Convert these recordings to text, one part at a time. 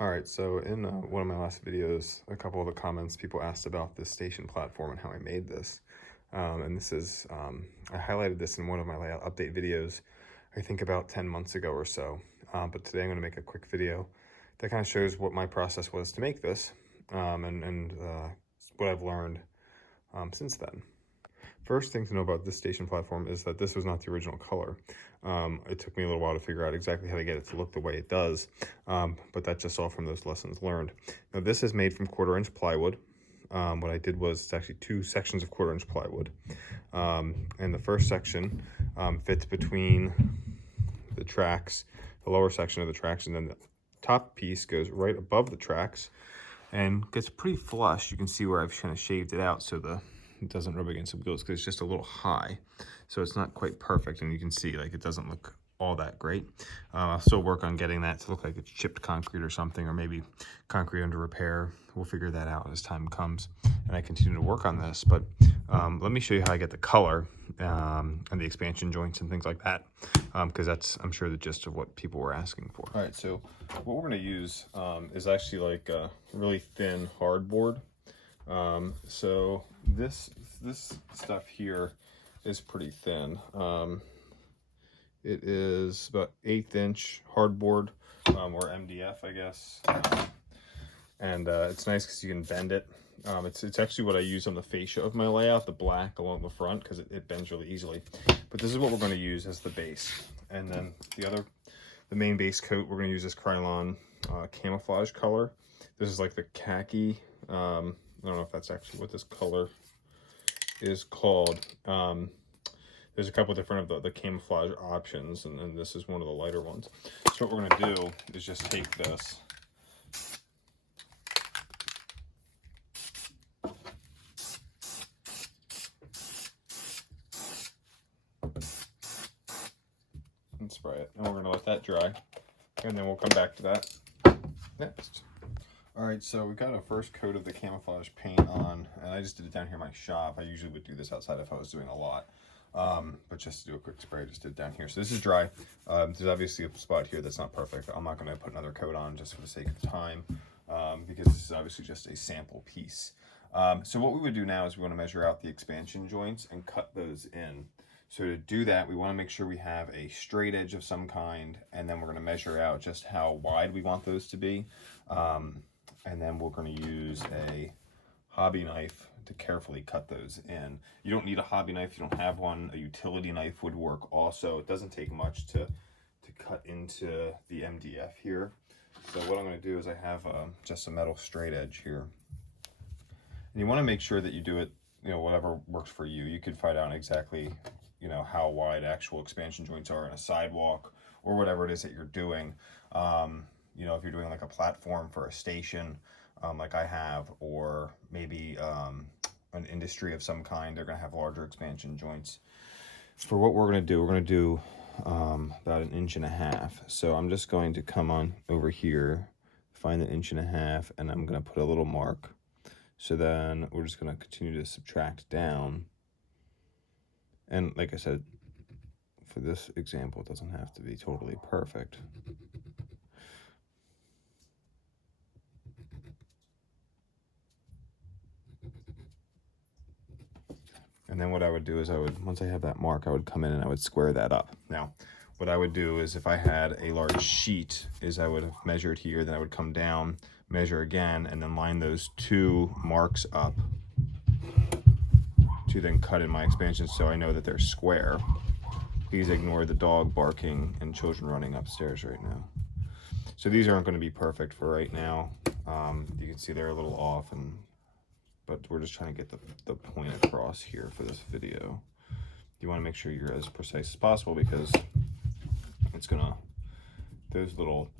All right, so in one of my last videos, a couple of the comments people asked about this station platform and how I made this. And this is, I highlighted this in one of my layout update videos, I think about 10 months ago or so. But today I'm going to make a quick video that kind of shows what my process was to make this and what I've learned since then. First thing to know about this station platform is that this was not the original color. It took me a little while to figure out exactly how to get it to look the way it does, but that's just all from those lessons learned. Now this is made from 1/4-inch plywood. What I did was, it's actually 2 sections of 1/4-inch plywood. And the first section fits between the tracks, the lower section of the tracks, and then the top piece goes right above the tracks and gets pretty flush. You can see where I've kind of shaved it out so it doesn't rub against the wheels because it's just a little high, so it's not quite perfect, and you can see like it doesn't look all that great. I'll still work on getting that to look like it's chipped concrete or something, or maybe concrete under repair. We'll figure that out as time comes and I continue to work on this. But let me show you how I get the color and the expansion joints and things like that, because that's, I'm sure, the gist of what people were asking for. All right, so what we're going to use is actually like a really thin hardboard. So this stuff here is pretty thin. It is about 1/8 inch hardboard, or MDF, I guess. And it's nice because you can bend it. It's actually what I use on the fascia of my layout, the black along the front, because it bends really easily. But this is what we're going to use as the base. And then the main base coat, we're going to use this Krylon camouflage color. This is like the khaki. I don't know if that's actually what this color is called. There's a couple different of the camouflage options, and this is one of the lighter ones. So what we're going to do is just take this and spray it, and we're going to let that dry, and then we'll come back to that next. All right, so we got a first coat of the camouflage paint on, and I just did it down here in my shop. I usually would do this outside if I was doing a lot, but just to do a quick spray, I just did it down here. So this is dry. There's obviously a spot here that's not perfect. I'm not going to put another coat on just for the sake of time, because this is obviously just a sample piece. So what we would do now is we want to measure out the expansion joints and cut those in. So to do that, we want to make sure we have a straight edge of some kind, and then we're going to measure out just how wide we want those to be. And then we're going to use a hobby knife to carefully cut those in. You don't need a hobby knife if you don't have one. A utility knife would work also. It doesn't take much to cut into the MDF here. So what I'm going to do is I have just a metal straight edge here. And you want to make sure that you do it, whatever works for you. You could find out exactly, how wide actual expansion joints are in a sidewalk or whatever it is that you're doing. If you're doing like a platform for a station, like I have, or maybe an industry of some kind, they're going to have larger expansion joints. For what we're going to do, about 1.5 inches. So I'm just going to come on over here, find the 1.5 inches, and I'm going to put a little mark. So then we're just going to continue to subtract down. And like I said, for this example, it doesn't have to be totally perfect. And then what I would do is once I have that mark, I would come in and I would square that up. Now, what I would do is if I had a large sheet, is I would have measured here, then I would come down, measure again, and then line those 2 marks up to then cut in my expansions so I know that they're square. Please ignore the dog barking and children running upstairs right now. So these aren't going to be perfect for right now. You can see they're a little off, but we're just trying to get the point across here for this video. You want to make sure you're as precise as possible, because it's gonna, those little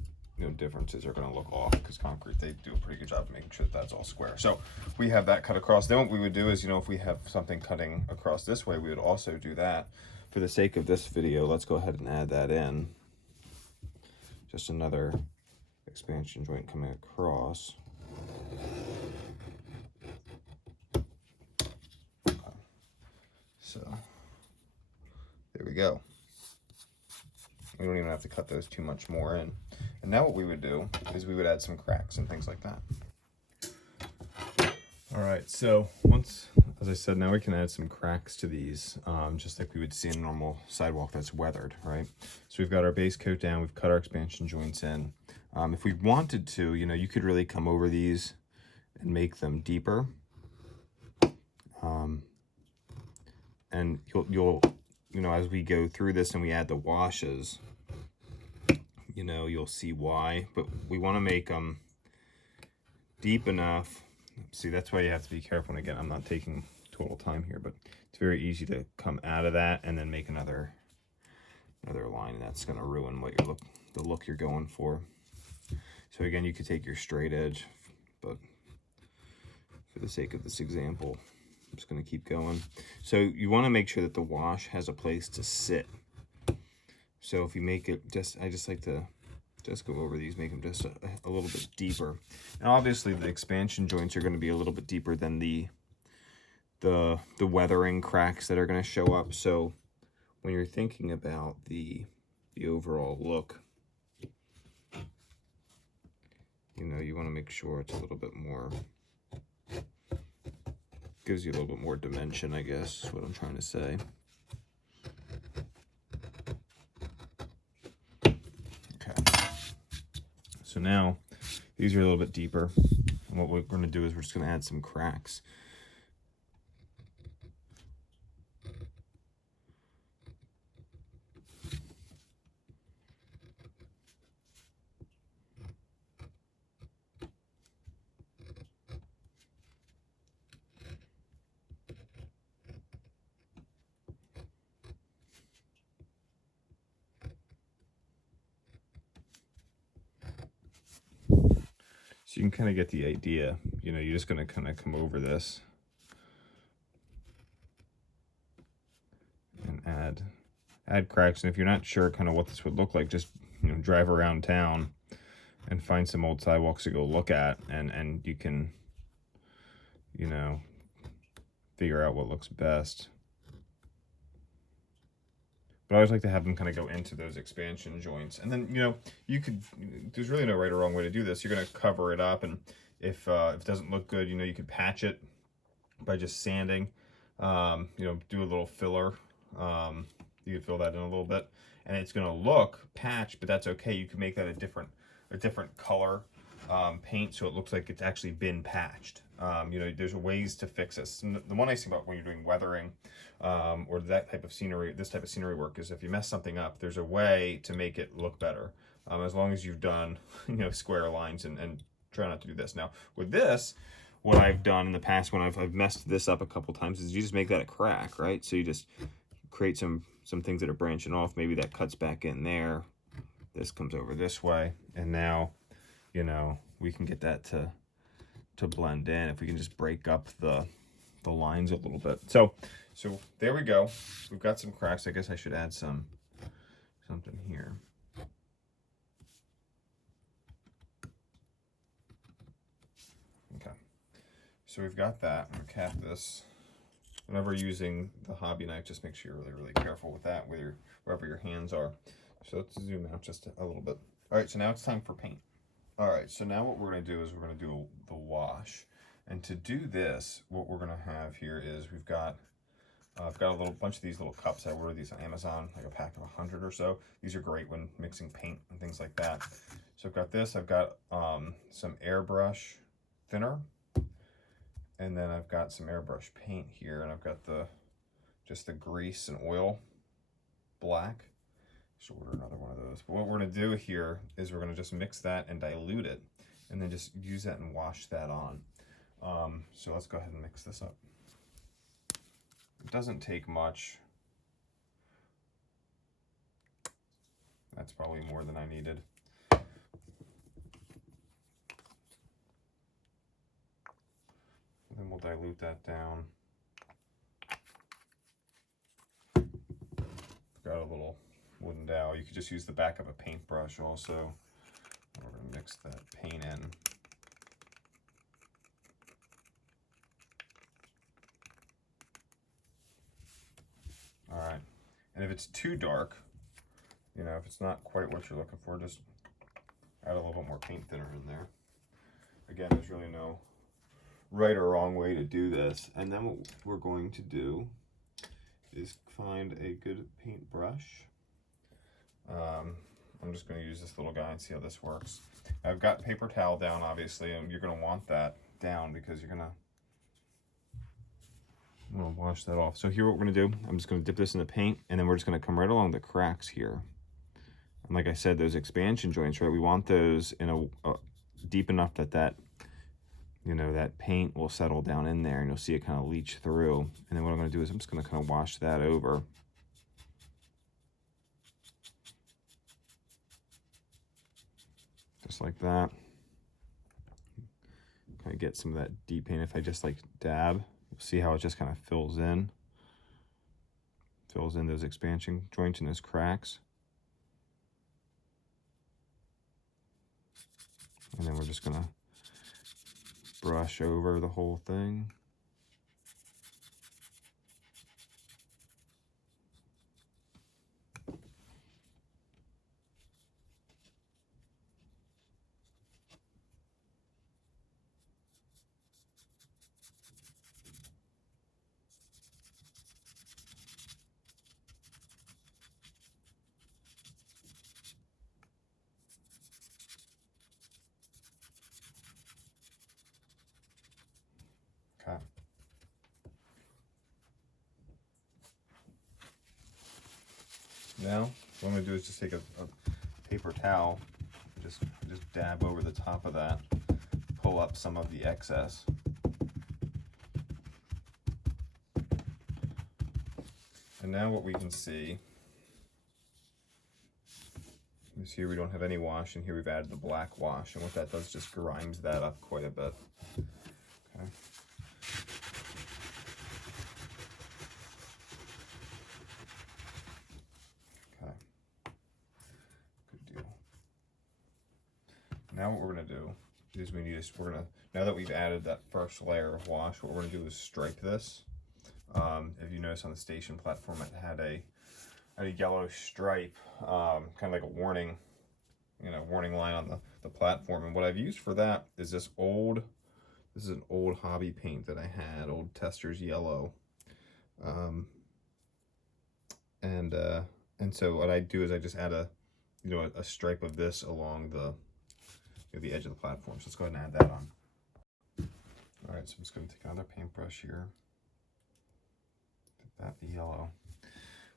differences are gonna look off, because concrete, they do a pretty good job of making sure that that's all square. So we have that cut across. Then what we would do is, if we have something cutting across this way, we would also do that. For the sake of this video, let's go ahead and add that in. Just another expansion joint coming across. So there we go. We don't even have to cut those too much more in. And now what we would do is we would add some cracks and things like that. All right, so once, as I said, now we can add some cracks to these, just like we would see in a normal sidewalk that's weathered, right? So we've got our base coat down, we've cut our expansion joints in. If we wanted to, you know, you could really come over these and make them deeper. And you'll, you know, as we go through this and we add the washes, you know, you'll see why, but we want to make them deep enough. See, that's why you have to be careful. And again, I'm not taking total time here, but it's very easy to come out of that and then make another line, and that's going to ruin what the look you're going for. So again, you could take your straight edge, but for the sake of this example, I'm just going to keep going. So you want to make sure that the wash has a place to sit. So if you make it I just like to just go over these, make them just a little bit deeper. Now obviously the expansion joints are going to be a little bit deeper than the weathering cracks that are going to show up. So when you're thinking about the overall look, you know, you want to make sure it's a little bit more, gives you a little bit more dimension, I guess is what I'm trying to say. So now these are a little bit deeper. And what we're going to do is we're just going to add some cracks. So you can kind of get the idea, you know, you're just going to kind of come over this and add cracks. And if you're not sure kind of what this would look like, just, you know, drive around town and find some old sidewalks to go look at, and you can, you know, figure out what looks best. But I always like to have them kind of go into those expansion joints. And then, you know, there's really no right or wrong way to do this. You're going to cover it up, and if it doesn't look good, you know, you could patch it by just sanding. You know, do a little filler. You can fill that in a little bit, and it's going to look patched, but that's okay. You can make that a different color paint, so it looks like it's actually been patched. You know, there's ways to fix this. And the one nice thing about when you're doing weathering or that type of scenery, this type of scenery work, is if you mess something up, there's a way to make it look better. As long as you've done, you know, square lines and try not to do this. Now, with this, what I've done in the past when I've messed this up a couple times is you just make that a crack, right? So you just create some things that are branching off. Maybe that cuts back in there. This comes over this way, and now, you know, we can get that to blend in if we can just break up the lines a little bit. So there we go. We've got some cracks. I guess I should add something here. Okay. So we've got that. I'm gonna cap this. Whenever using the hobby knife, just make sure you're really, really careful with that, wherever your hands are. So let's zoom out just a little bit. All right, so now it's time for paint. All right, so now what we're going to do is we're going to do the wash. And to do this, what we're going to have here is I've got a little bunch of these little cups. I ordered these on Amazon, like a pack of 100 or so. These are great when mixing paint and things like that. So I've got this. I've got some airbrush thinner, and then I've got some airbrush paint here, and I've got just the grease and oil black. Should order another one of those. But what we're going to do here is we're going to just mix that and dilute it, and then just use that and wash that on. So let's go ahead and mix this up. It doesn't take much. That's probably more than I needed. And then we'll dilute that down. Got a little wooden dowel. You could just use the back of a paintbrush also. We're going to mix that paint in. All right. And if it's too dark, you know, if it's not quite what you're looking for, just Add a little bit more paint thinner in there. Again, there's really no right or wrong way to do this. And then what we're going to do is find a good paintbrush. I'm just going to use this little guy and see how this works. I've got paper towel down, obviously, and you're going to want that down because you're going to wash that off. So here what we're going to do, I'm just going to dip this in the paint, and then we're just going to come right along the cracks here. And like I said, those expansion joints, right, we want those in a deep enough that you know, that paint will settle down in there, and you'll see it kind of leach through. And then what I'm going to do is I'm just going to kind of wash that over. Just like that. Kind of get some of that deep paint. If I just like dab, you'll see how it just kind of fills in those expansion joints and those cracks. And then we're just going to brush over the whole thing. Okay. Now, what I'm going to do is just take a paper towel, just dab over the top of that, pull up some of the excess. And now what we can see is here we don't have any wash, and here we've added the black wash, and what that does just grinds that up quite a bit. Okay. Okay. Good deal. Now what we're going to do is now that we've added that first layer of wash, what we're going to do is stripe this. If you notice on the station platform, it had a yellow stripe, kind of like a warning line on the platform. And what I've used for that is this is an old hobby paint that I had, old Tester's yellow. And so what I do is I just add a stripe of this along the edge of the platform. So let's go ahead and add that on. All right, so I'm just going to take another paintbrush here. Dip that the yellow.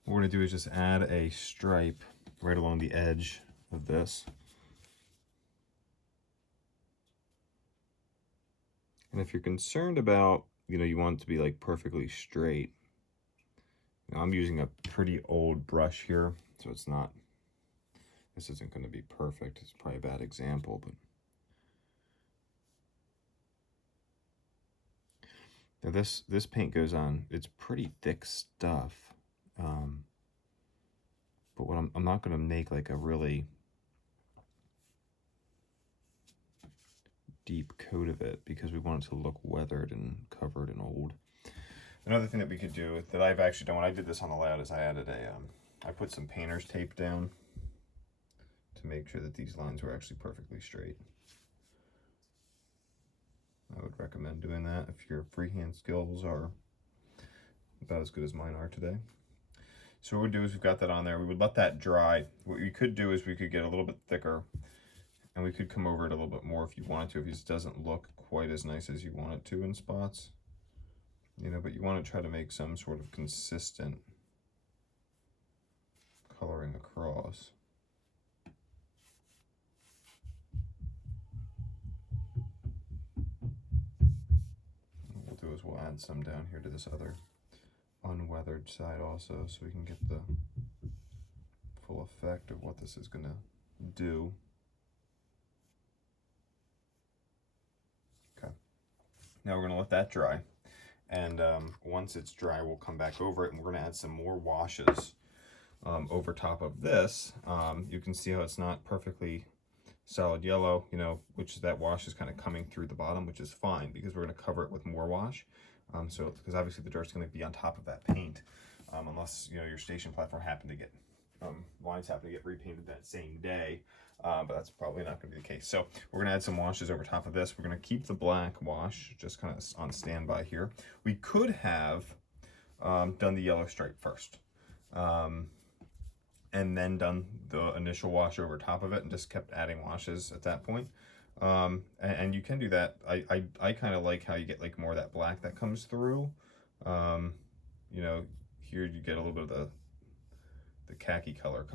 What we're going to do is just add a stripe right along the edge of this. And if you're concerned about, you want it to be like perfectly straight, I'm using a pretty old brush here, so this isn't going to be perfect. It's probably a bad example, but now this paint goes on. It's pretty thick stuff, but what I'm not going to make like a really deep coat of it because we want it to look weathered and covered and old. Another thing that we could do that I've actually done when I did this on the layout is I added I put some painter's tape down to make sure that these lines were actually perfectly straight. I would recommend doing that if your freehand skills are about as good as mine are today. So what we'd do is we've got that on there. We would let that dry. What we could do is we could get a little bit thicker, and we could come over it a little bit more if you wanted to, if it just doesn't look quite as nice as you want it to in spots. But you want to try to make some sort of consistent coloring across. What we'll do is we'll add some down here to this other unweathered side also, so we can get the full effect of what this is going to do. Okay. Now we're going to let that dry. And once it's dry, we'll come back over it, and we're going to add some more washes over top of this. You can see how it's not perfectly solid yellow, which that wash is kind of coming through the bottom, which is fine because we're going to cover it with more wash. Because obviously the dirt's going to be on top of that paint, unless your station platform happened to get lines happen to get repainted that same day. But that's probably not going to be the case. So we're going to add some washes over top of this. We're going to keep the black wash just kind of on standby here. We could have done the yellow stripe first. And then done the initial wash over top of it and just kept adding washes at that point. And you can do that. I kind of like how you get like more of that black that comes through. You know, here you get a little bit of the khaki color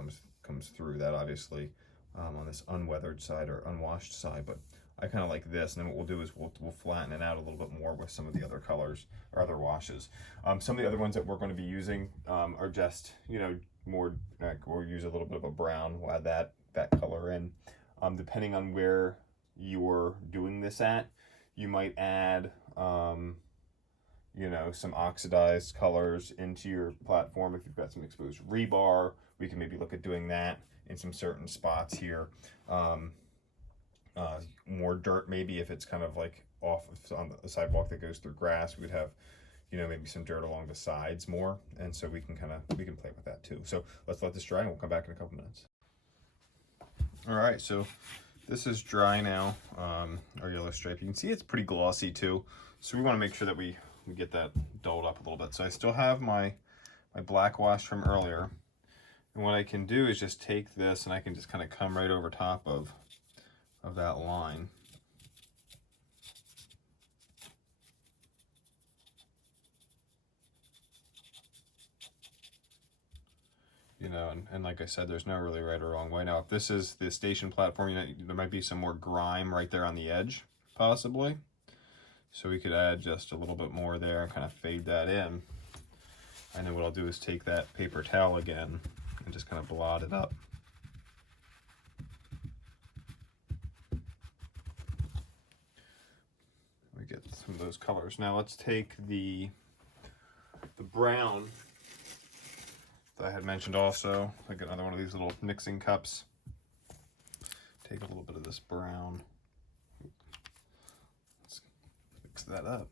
comes through that, obviously, on this unweathered side or unwashed side. But I kind of like this, and then what we'll do is we'll flatten it out a little bit more with some of the other colors or other washes. Some of the other ones that we're going to be using are just, you know, more, we'll use a little bit of a brown. We'll add that color in. Depending on where you're doing this at, you might add, you know, some oxidized colors into your platform. If you've got some exposed rebar, we can maybe look at doing that in some certain spots here. More dirt maybe if it's kind of like off on the sidewalk that goes through grass. We would have, you know, maybe some dirt along the sides more, and so we can play with that too. So let's let this dry and we'll come back in a couple minutes. All right, so this is dry now, our yellow stripe. You can see it's pretty glossy too, so we want to make sure that we get that dulled up a little bit. So I still have my black wash from earlier, and what I can do is just take this and I can just kind of come right over top of that line. You know, and like I said, there's no really right or wrong way. Now, if this is the station platform, you know, there might be some more grime right there on the edge, possibly. So we could add just a little bit more there and kind of fade that in. And then what I'll do is take that paper towel again and just kind of blot it up. We get some of those colors. Now let's take the brown that I had mentioned also. I got another one of these little mixing cups. Take a little bit of this brown. Let's mix that up.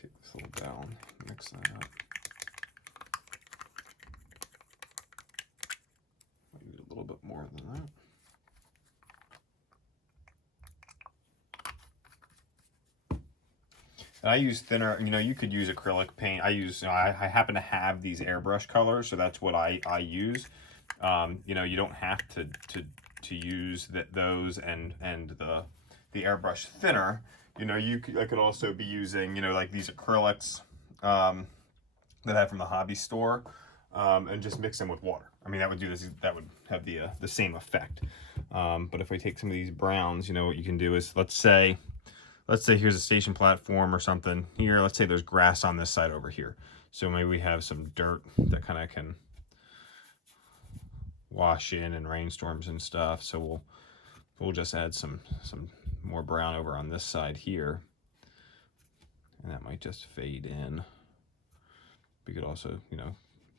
Take this little brown, mix that up. Might need a little bit more than that. And I use thinner, you know, you could use acrylic paint. I use, you know, I happen to have these airbrush colors, so that's what I use. You know, you don't have to use those and the airbrush thinner. You know, I could also be using, you know, like these acrylics that I have from the hobby store, and just mix them with water. I mean, that would do this. That would have the same effect. But if I take some of these browns, you know, what you can do is, let's say here's a station platform or something here. Let's say there's grass on this side over here. So maybe we have some dirt that kind of can wash in rainstorms and stuff. So we'll just add some more brown over on this side here. And that might just fade in. We could also, you know,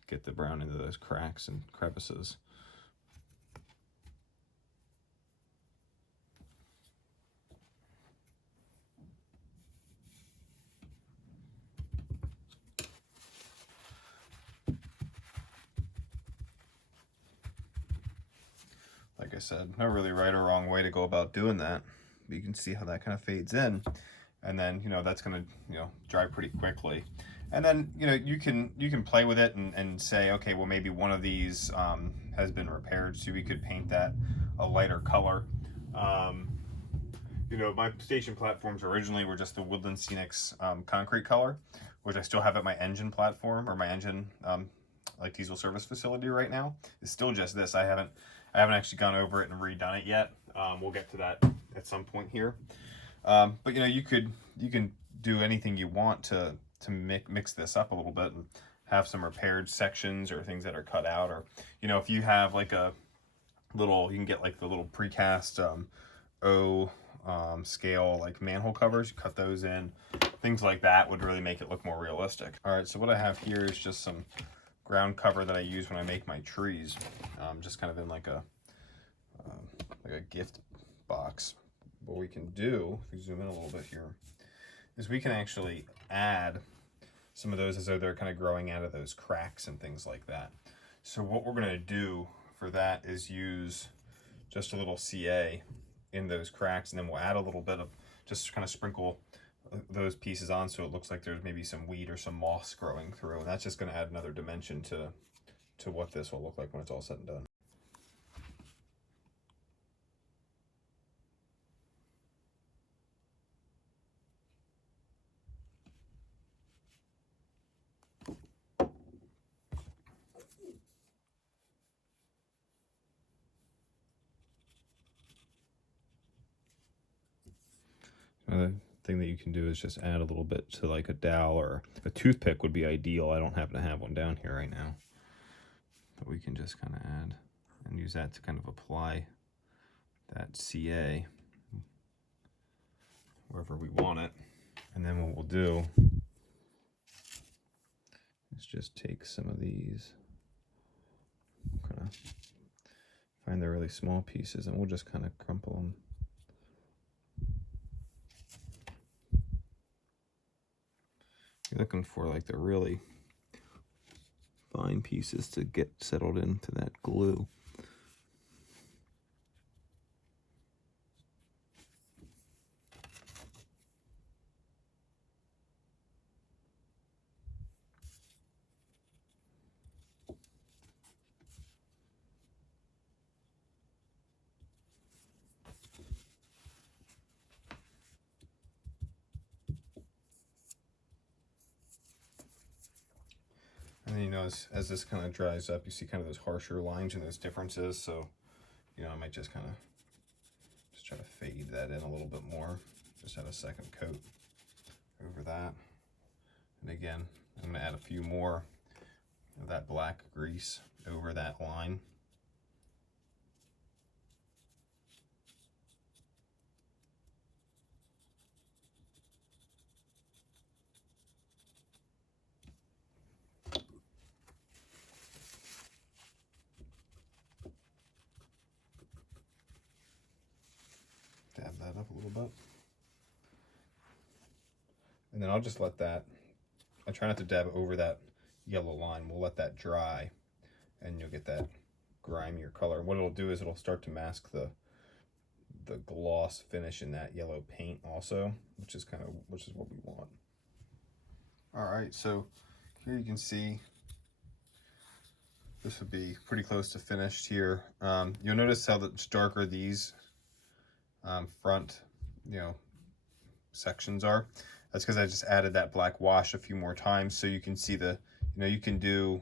get the brown into those cracks and crevices. Like I said, no really right or wrong way to go about doing that. But you can see how that kind of fades in. And then, you know, that's going to, you know, dry pretty quickly. And then, you know, you can play with it and say, okay, well, maybe one of these has been repaired, so we could paint that a lighter color. You know, my station platforms originally were just the Woodland Scenics concrete color, which I still have at my engine platform, or my engine like diesel service facility right now. It's still just this. I haven't actually gone over it and redone it yet. We'll get to that at some point here. But you know, you can do anything you want to mix this up a little bit and have some repaired sections or things that are cut out, or, you know, if you have like a little, you can get like the little precast scale like manhole covers, you cut those in. Things like that would really make it look more realistic. All right, so what I have here is just some ground cover that I use when I make my trees, just kind of in like a gift box. what we can do, if we zoom in a little bit here, is we can actually add some of those as though they're kind of growing out of those cracks and things like that. So what we're going to do for that is use just a little CA in those cracks, and then we'll add a little bit of, just kind of sprinkle those pieces on so it looks like there's maybe some weed or some moss growing through, and that's just going to add another dimension to what this will look like when it's all said and done. Another thing that you can do is just add a little bit to like a dowel, or a toothpick would be ideal. I don't happen to have one down here right now, but we can just kind of add and use that to kind of apply that CA wherever we want it. And then what we'll do is just take some of these, kind of find the really small pieces, and we'll just kind of crumple them. You're looking for like the really fine pieces to get settled into that glue. And then, you know, as this kind of dries up, you see kind of those harsher lines and those differences. So, you know, I might just kind of just try to fade that in a little bit more. Just add a second coat over that. And again, I'm going to add a few more of that black grease over that line. Dab that up a little bit. And then I'll just let that, I try not to dab over that yellow line. We'll let that dry and you'll get that grimier color. What it'll do is it'll start to mask the gloss finish in that yellow paint also, which is what we want. All right, so here you can see this would be pretty close to finished here. You'll notice how it's darker these front, you know, sections are. That's because I just added that black wash a few more times, so you can see the, you know, you can do,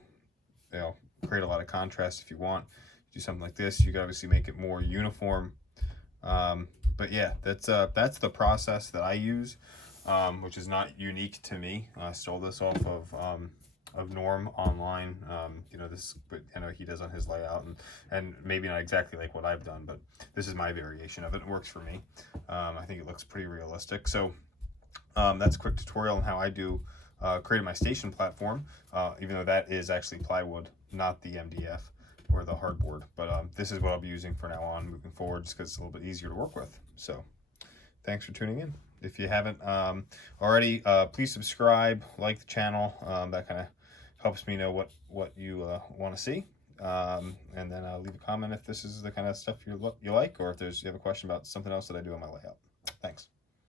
you know, create a lot of contrast if you want. Do something like this, you can obviously make it more uniform. But yeah, that's the process that I use, which is not unique to me. I stole this off of Norm online. You know, this, but I know he does on his layout, and maybe not exactly like what I've done, but this is my variation of it. It works for me. I think it looks pretty realistic. So that's a quick tutorial on how I do create my station platform, even though that is actually plywood, not the MDF or the hardboard. But this is what I'll be using for now on moving forward, just because it's a little bit easier to work with. So thanks for tuning in. If you haven't already, please subscribe, like the channel. That kind of helps me know what you want to see. And then leave a comment if this is the kind of stuff you like, or if you have a question about something else that I do on my layout. Thanks.